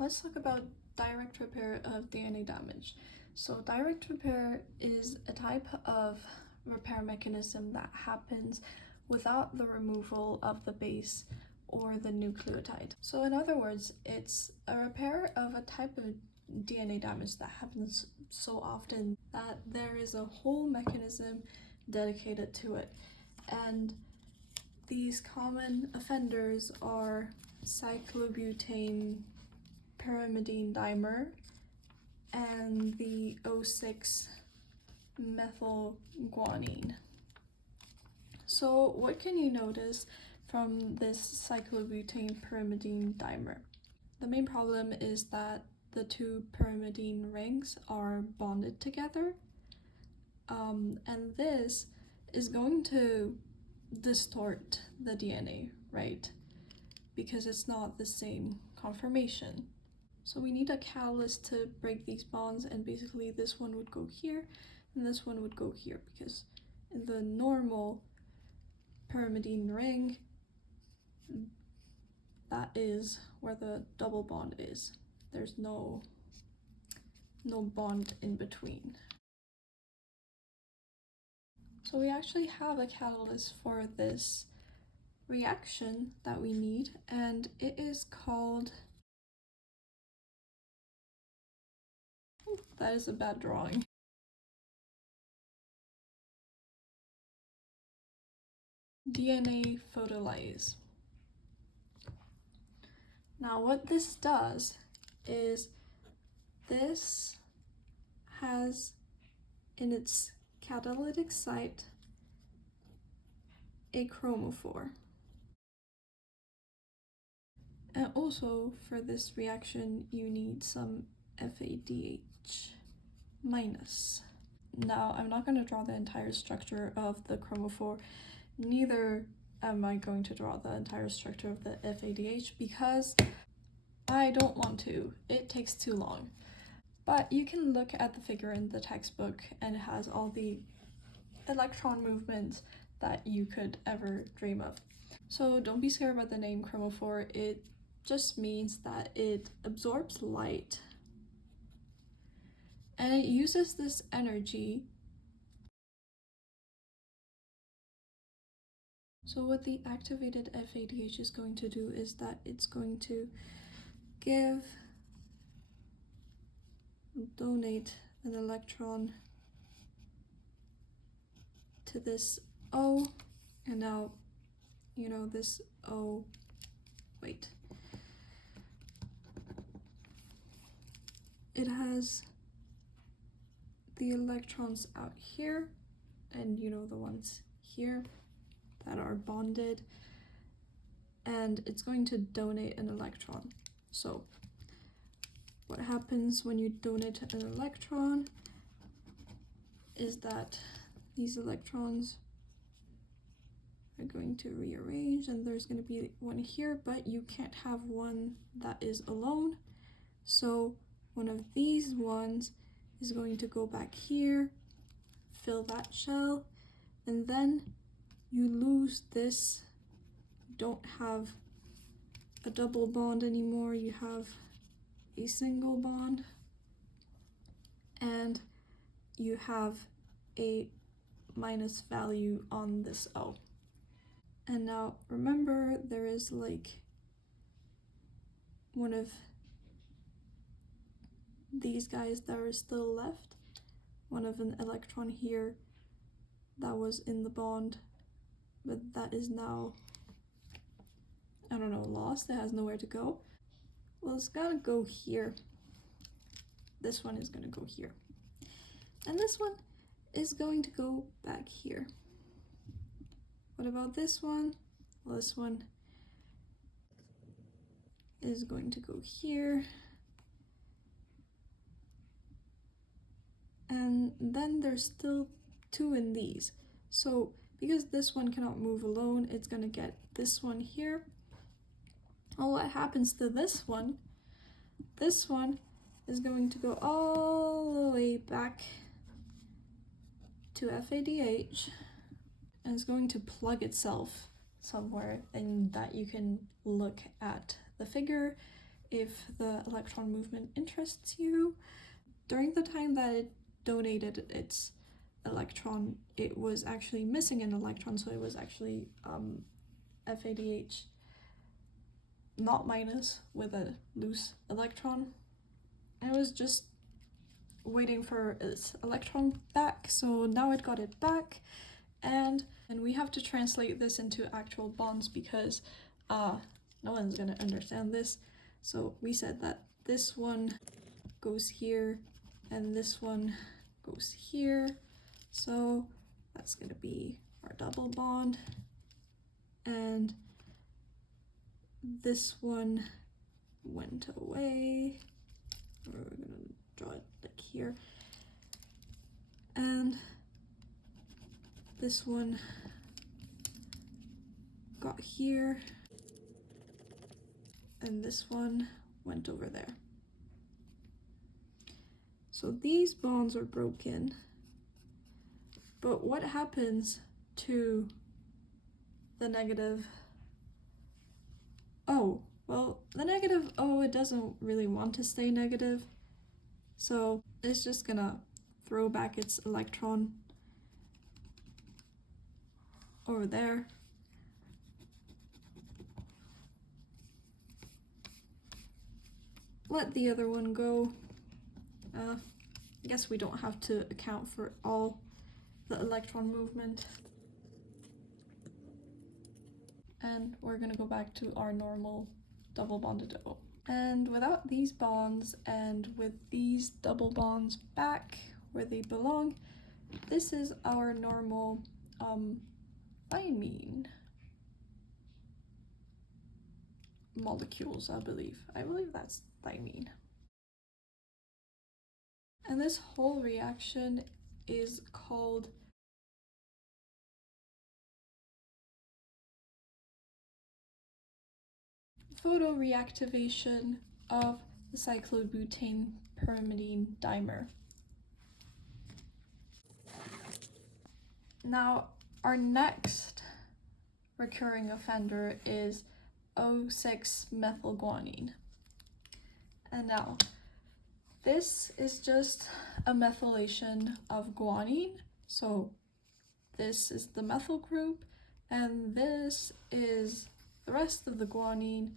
Let's talk about direct repair of DNA damage. So direct repair is a type of repair mechanism that happens without the removal of the base or the nucleotide. So in other words, it's a repair of a type of DNA damage that happens so often that there is a whole mechanism dedicated to it. And these common offenders are cyclobutane pyrimidine dimer and the O6-methylguanine. So what can you notice from this cyclobutane pyrimidine dimer? The main problem is that the two pyrimidine rings are bonded together, and this is going to distort the DNA, right? Because it's not the same conformation. So we need a catalyst to break these bonds, and basically this one would go here and this one would go here, because in the normal pyrimidine ring, that is where the double bond is. There's no bond in between. So we actually have a catalyst for this reaction that we need, and it is called... that is a bad drawing. DNA photolyase. Now what this does is this has in its catalytic site a chromophore. And also for this reaction you need some FADH minus. Now I'm not going to draw the entire structure of the chromophore, neither am I going to draw the entire structure of the FADH because I don't want to. It takes too long. But you can look at the figure in the textbook and it has all the electron movements that you could ever dream of. So don't be scared about the name chromophore. It just means that it absorbs light and it uses this energy. So what the activated FADH is going to do is that it's going to donate an electron to this O, and now, you know, this O, wait. It has the electrons out here, and you know, the ones here that are bonded, and it's going to donate an electron. So what happens when you donate an electron is that these electrons are going to rearrange, and there's going to be one here, but you can't have one that is alone. So one of these ones is going to go back here, fill that shell, and then you lose this. You don't have a double bond anymore, you have a single bond, and you have a minus value on this O. And now remember, there is like one of these guys that are still left, one of an electron here that was in the bond, but that is now, I don't know, lost. It has nowhere to go. Well, it's gotta go here. This one is gonna go here, and this one is going to go back here. What about this one? Well, this one is going to go here, and then there's still two in these. So because this one cannot move alone, it's gonna get this one here. Well, what happens to this one? This one is going to go all the way back to FADH, and it's going to plug itself somewhere, and that you can look at the figure. if the electron movement interests you. During the time that it donated its electron, it was actually missing an electron, so it was actually FADH not minus with a loose electron. And it was just waiting for its electron back, so now it got it back, and we have to translate this into actual bonds because no one's gonna understand this. So we said that this one goes here and this one goes here, so that's gonna be our double bond, and this one went away. We're gonna draw it like here, and this one got here, and this one went over there. So these bonds are broken, but what happens to the negative O? Well, the negative O, it doesn't really want to stay negative, so it's just gonna throw back its electron over there. Let the other one go. I guess we don't have to account for all the electron movement. And we're gonna go back to our normal double bonded O. And without these bonds and with these double bonds back where they belong, this is our normal thymine molecules, I believe. I believe that's thymine. And this whole reaction is called photoreactivation of the cyclobutane pyrimidine dimer. Now, our next recurring offender is O6-methylguanine. And now, this is just a methylation of guanine. So this is the methyl group, and this is the rest of the guanine.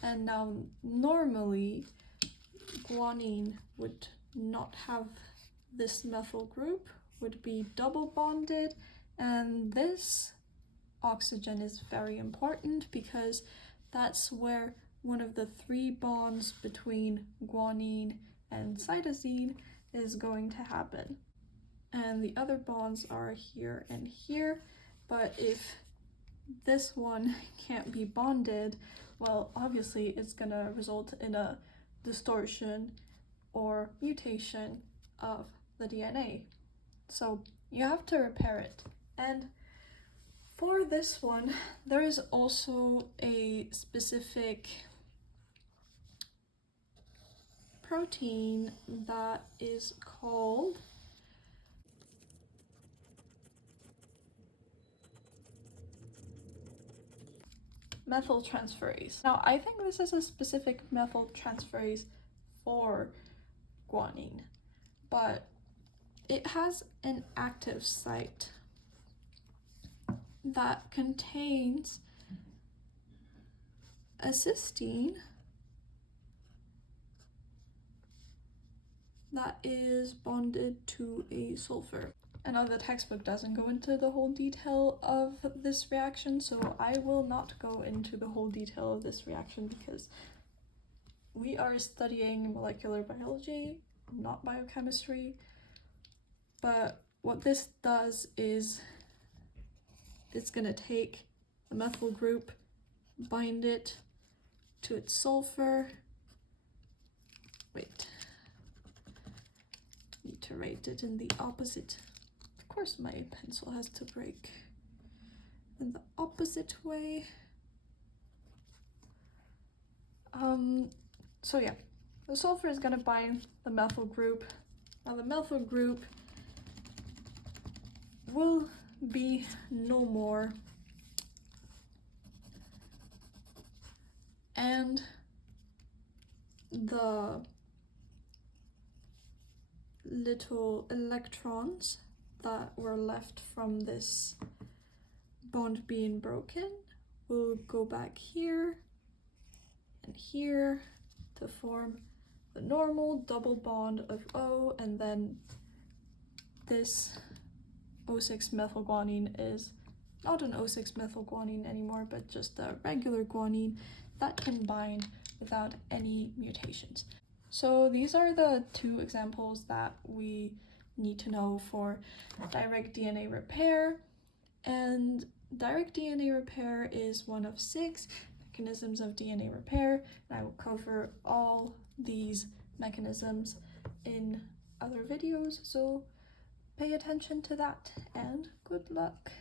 And now normally guanine would not have this methyl group, would be double bonded, and this oxygen is very important because that's where one of the 3 bonds between guanine and cytosine is going to happen. And the other bonds are here and here, but if this one can't be bonded, well, obviously it's gonna result in a distortion or mutation of the DNA. So you have to repair it. And for this one, there is also a specific protein that is called methyltransferase. Now, I think this is a specific methyltransferase for guanine, but it has an active site that contains a cysteine that is bonded to a sulfur. I know the textbook doesn't go into the whole detail of this reaction, so I will not go into the whole detail of this reaction because we are studying molecular biology, not biochemistry. But what this does is it's gonna take the methyl group, bind it to its sulfur. Wait, need to write it in the opposite. Of course my pencil has to break in the opposite way. So yeah, the sulfur is gonna bind the methyl group. Now the methyl group will be no more, and the little electrons that were left from this bond being broken will go back here and here to form the normal double bond of O, and then this O6 methylguanine is not an O6 methylguanine anymore, but just a regular guanine that can bind without any mutations. So these are the two examples that we need to know for direct DNA repair. And direct DNA repair is one of 6 mechanisms of DNA repair, and I will cover all these mechanisms in other videos, so pay attention to that, and good luck.